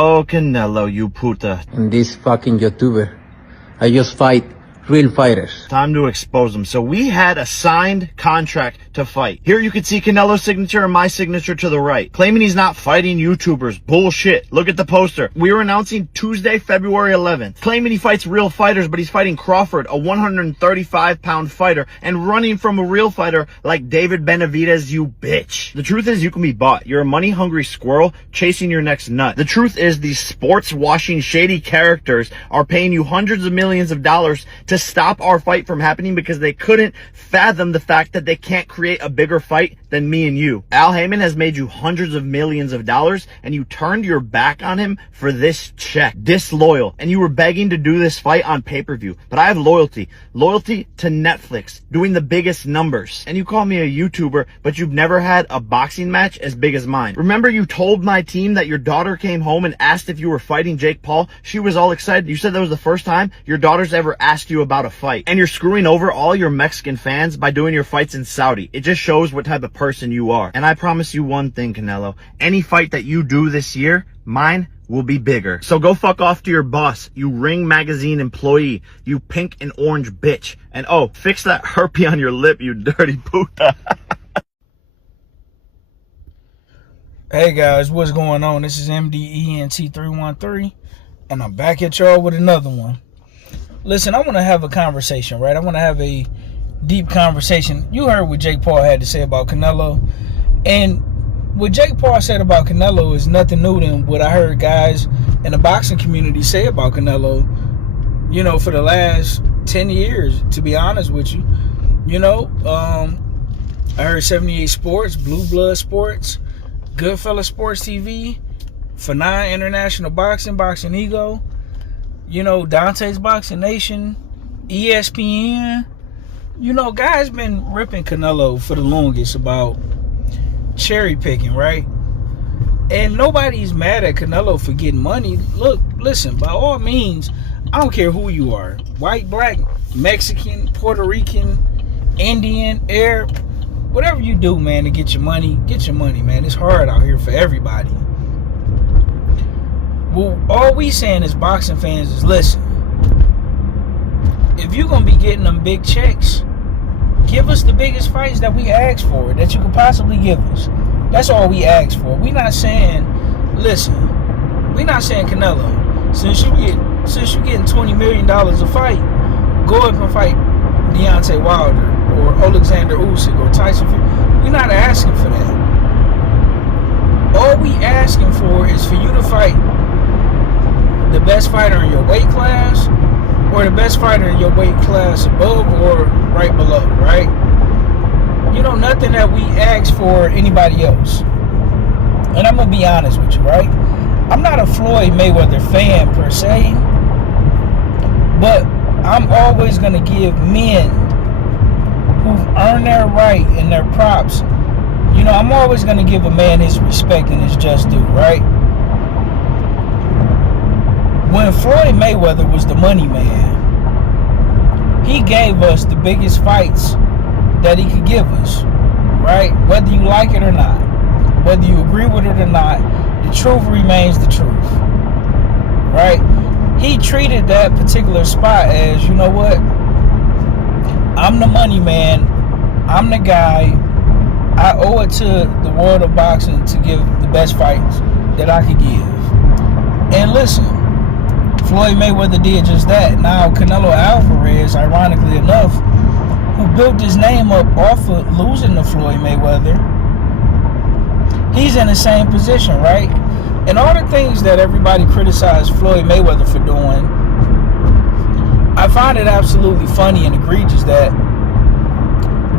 Oh, Canelo, you puta. This fucking YouTuber. I just fight real fighters. Time to expose them. So we had a signed contract to fight. Here you can see Canelo's signature and my signature to the right. Claiming he's not fighting YouTubers. Bullshit. Look at the poster. We were announcing Tuesday, February 11th. Claiming he fights real fighters, but he's fighting Crawford, a 135-pound fighter, and running from a real fighter like David Benavidez, you bitch. The truth is you can be bought. You're a money-hungry squirrel chasing your next nut. The truth is these sports-washing shady characters are paying you hundreds of millions of dollars to stop our fight from happening because they couldn't fathom the fact that they can't create a bigger fight than me and you. Al Heyman has made you hundreds of millions of dollars and you turned your back on him for this check. Disloyal. And you were begging to do this fight on pay-per-view. But I have loyalty. Loyalty to Netflix, doing the biggest numbers. And you call me a YouTuber, but you've never had a boxing match as big as mine. Remember you told my team that your daughter came home and asked if you were fighting Jake Paul? She was all excited. You said that was the first time your daughter's ever asked you about a fight. And you're screwing over all your Mexican fans by doing your fights in Saudi. It just shows what type of person you are. And I promise you one thing, Canelo. Any fight that you do this year, mine will be bigger. So go fuck off to your boss, you Ring Magazine employee, you pink and orange bitch. And oh, fix that herpes on your lip, you dirty puta. Hey guys, what's going on? This is MDENT313 and I'm back at y'all with another one. Listen, I want to have a conversation, right? I want to have a deep conversation. You heard what Jake Paul had to say about Canelo. And what Jake Paul said about Canelo is nothing new than what I heard guys in the boxing community say about Canelo, you know, for the last 10 years, to be honest with you. You know, I heard 78 Sports, Blue Blood Sports, Goodfella Sports TV, Fanai International Boxing, Boxing Ego, you know, Dante's Boxing Nation, ESPN. You know, guys been ripping Canelo for the longest about cherry picking, right? And nobody's mad at Canelo for getting money. Look, listen, by all means, I don't care who you are. White, black, Mexican, Puerto Rican, Indian, Arab, whatever you do, man, to get your money, man. It's hard out here for everybody. Well, all we saying as boxing fans is, listen, if you're going to be getting them big checks, give us the biggest fights that we ask for, that you could possibly give us. That's all we ask for. We're not saying, listen, we're not saying, Canelo, since you're getting $20 million a fight, go up and fight Deontay Wilder or Alexander Usyk or Tyson Fury. We're not asking for that. All we asking for is for you to fight the best fighter in your weight class or the best fighter in your weight class above or right below, right? You know, nothing that we ask for anybody else. And I'm going to be honest with you, right? I'm not a Floyd Mayweather fan per se, but I'm always going to give men who've earned their right and their props, you know, I'm always going to give a man his respect and his just due, right? When Floyd Mayweather was the money man, he gave us the biggest fights that he could give us, right? Whether you like it or not, whether you agree with it or not, the truth remains the truth, right? He treated that particular spot as, you know what? I'm the money man. I'm the guy. I owe it to the world of boxing to give the best fights that I could give. And listen, Floyd Mayweather did just that. Now, Canelo Alvarez, ironically enough, who built his name up off of losing to Floyd Mayweather, he's in the same position, right? And all the things that everybody criticized Floyd Mayweather for doing, I find it absolutely funny and egregious that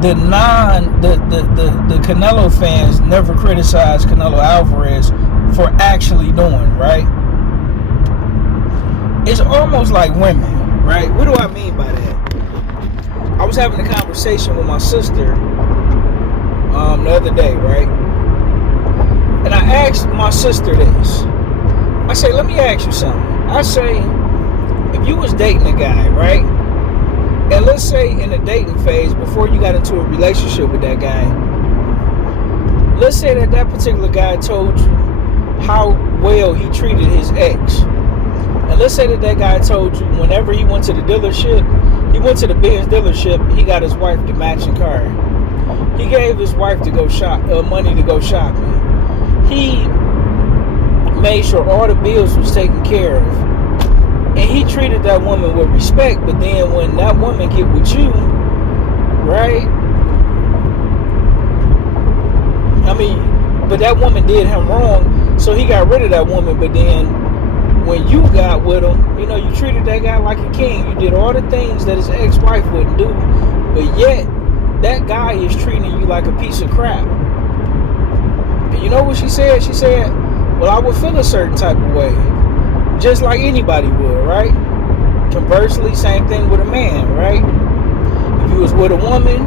the Canelo fans never criticized Canelo Alvarez for actually doing, right? It's almost like women, right? What do I mean by that? I was having a conversation with my sister the other day, right? And I asked my sister this. I say, let me ask you something. I say, if you was dating a guy, right? And let's say in the dating phase, before you got into a relationship with that guy, let's say that particular guy told you how well he treated his ex. And let's say that guy told you whenever he went to the dealership, he went to the Benz dealership, he got his wife the matching car. He gave his wife to go money to go shopping. He made sure all the bills was taken care of. And he treated that woman with respect. But then when that woman get with you, right? I mean, but that woman did him wrong, so he got rid of that woman. But then when you got with him, you know, you treated that guy like a king. You did all the things that his ex-wife wouldn't do, but yet that guy is treating you like a piece of crap. And you know what she said? She said, well, I would feel a certain type of way, just like anybody would, right? Conversely, same thing with a man, right? If you was with a woman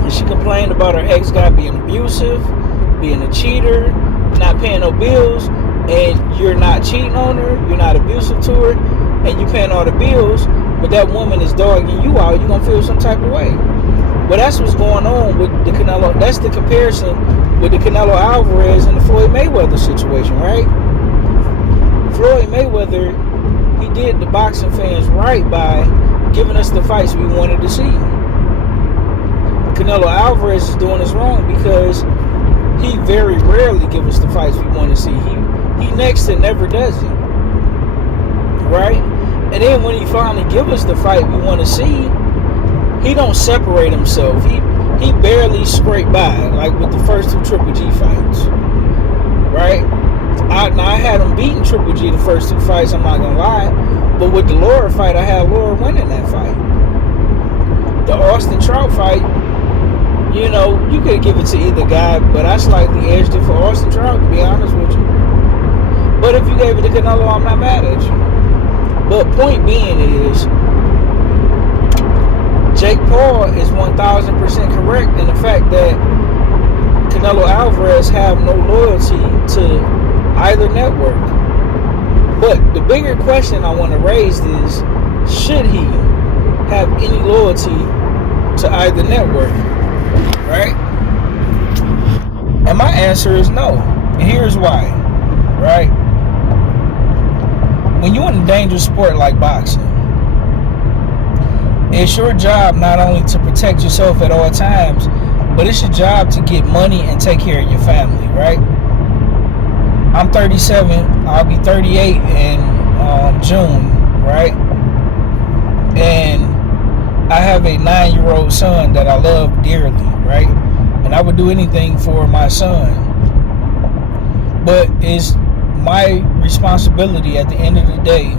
and she complained about her ex guy being abusive, being a cheater, not paying no bills, and you're not cheating on her, you're not abusive to her, and you paying all the bills, but that woman is dogging you out, you're gonna feel some type of way. Well, that's what's going on with the Canelo. That's the comparison with the Canelo Alvarez and the Floyd Mayweather situation, right? Floyd Mayweather, he did the boxing fans right by giving us the fights we wanted to see. Canelo Alvarez is doing us wrong because he very rarely gives us the fights we want to see. He next to never does it, right? And then when he finally gives us the fight we want to see, he don't separate himself. He barely scraped by, like with the first two Triple G fights, right? I had him beating Triple G the first two fights, I'm not gonna lie, but with the Laura fight, I had Laura winning that fight. The Austin Trout fight, you know, you could give it to either guy, but I slightly edged it for Austin Trout, to be honest with you. But if you gave it to Canelo, I'm not mad at you. But point being is, Jake Paul is 1,000% correct in the fact that Canelo Alvarez have no loyalty to either network. But the bigger question I want to raise is, should he have any loyalty to either network? Right? And my answer is no. And here's why. Right? When you're in a dangerous sport like boxing, it's your job not only to protect yourself at all times, but it's your job to get money and take care of your family, right? I'm 37. I'll be 38 in June, right? And I have a 9-year-old son that I love dearly, right? And I would do anything for my son. But it's my responsibility at the end of the day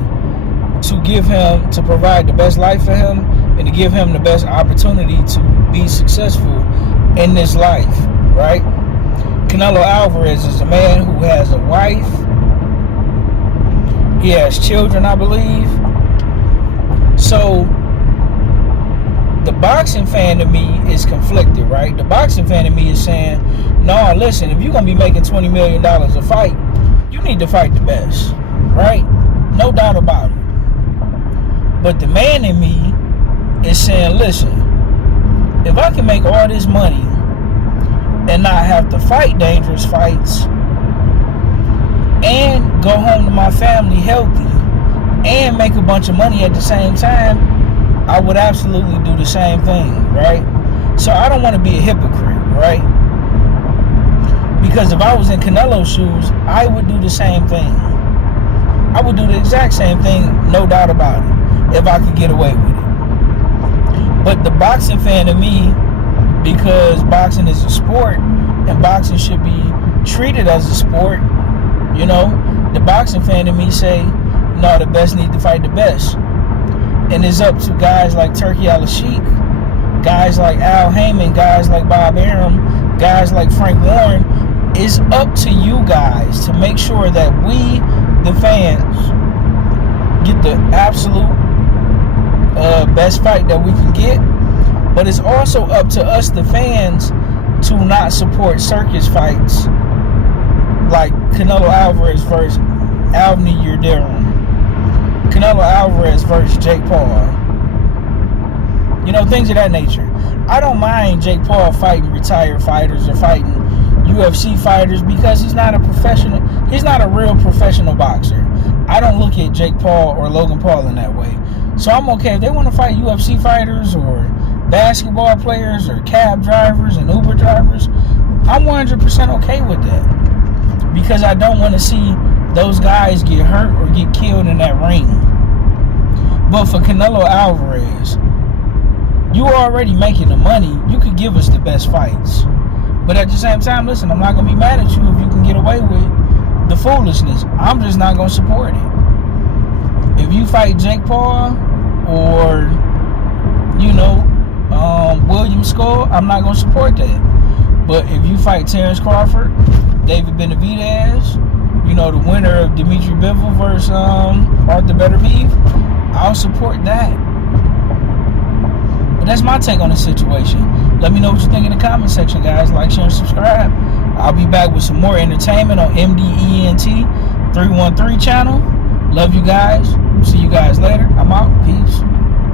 to provide the best life for him and to give him the best opportunity to be successful in this life, right? Canelo Alvarez is a man who has a wife. He has children, I believe. So the boxing fan to me is conflicted, right? The boxing fan to me is saying, no, listen, if you're going to be making $20 million a fight, you need to fight the best, right? No doubt about it. But the man in me is saying, listen, if I can make all this money and not have to fight dangerous fights and go home to my family healthy and make a bunch of money at the same time, I would absolutely do the same thing, right? So I don't want to be a hypocrite, right? Because if I was in Canelo's shoes, I would do the same thing. I would do the exact same thing, no doubt about it, if I could get away with it. But the boxing fan of me, because boxing is a sport and boxing should be treated as a sport, you know, the boxing fan of me say, no, the best need to fight the best. And it's up to guys like Turkey Al-Sheikh, guys like Al Heyman, guys like Bob Arum, guys like Frank Warren. It's up to you guys to make sure that we, the fans, get the absolute best fight that we can get. But it's also up to us, the fans, to not support circus fights like Canelo Alvarez versus Avni Yildirim, Canelo Alvarez versus Jake Paul. You know, things of that nature. I don't mind Jake Paul fighting retired fighters or fighting UFC fighters because he's not a professional. He's not a real professional boxer. I don't look at Jake Paul or Logan Paul in that way. So I'm okay if they want to fight UFC fighters or basketball players or cab drivers and Uber drivers. I'm 100% okay with that because I don't want to see those guys get hurt or get killed in that ring. But for Canelo Alvarez, you are already making the money. You could give us the best fights. But at the same time, listen, I'm not going to be mad at you if you can get away with the foolishness. I'm just not going to support it. If you fight Jake Paul or, William Skull, I'm not going to support that. But if you fight Terrence Crawford, David Benavidez, the winner of Dimitri Bivol versus Arthur Beterbiev, I'll support that. But that's my take on the situation. Let me know what you think in the comment section, guys. Like, share, and subscribe. I'll be back with some more entertainment on MDENT 313 channel. Love you guys. See you guys later. I'm out. Peace.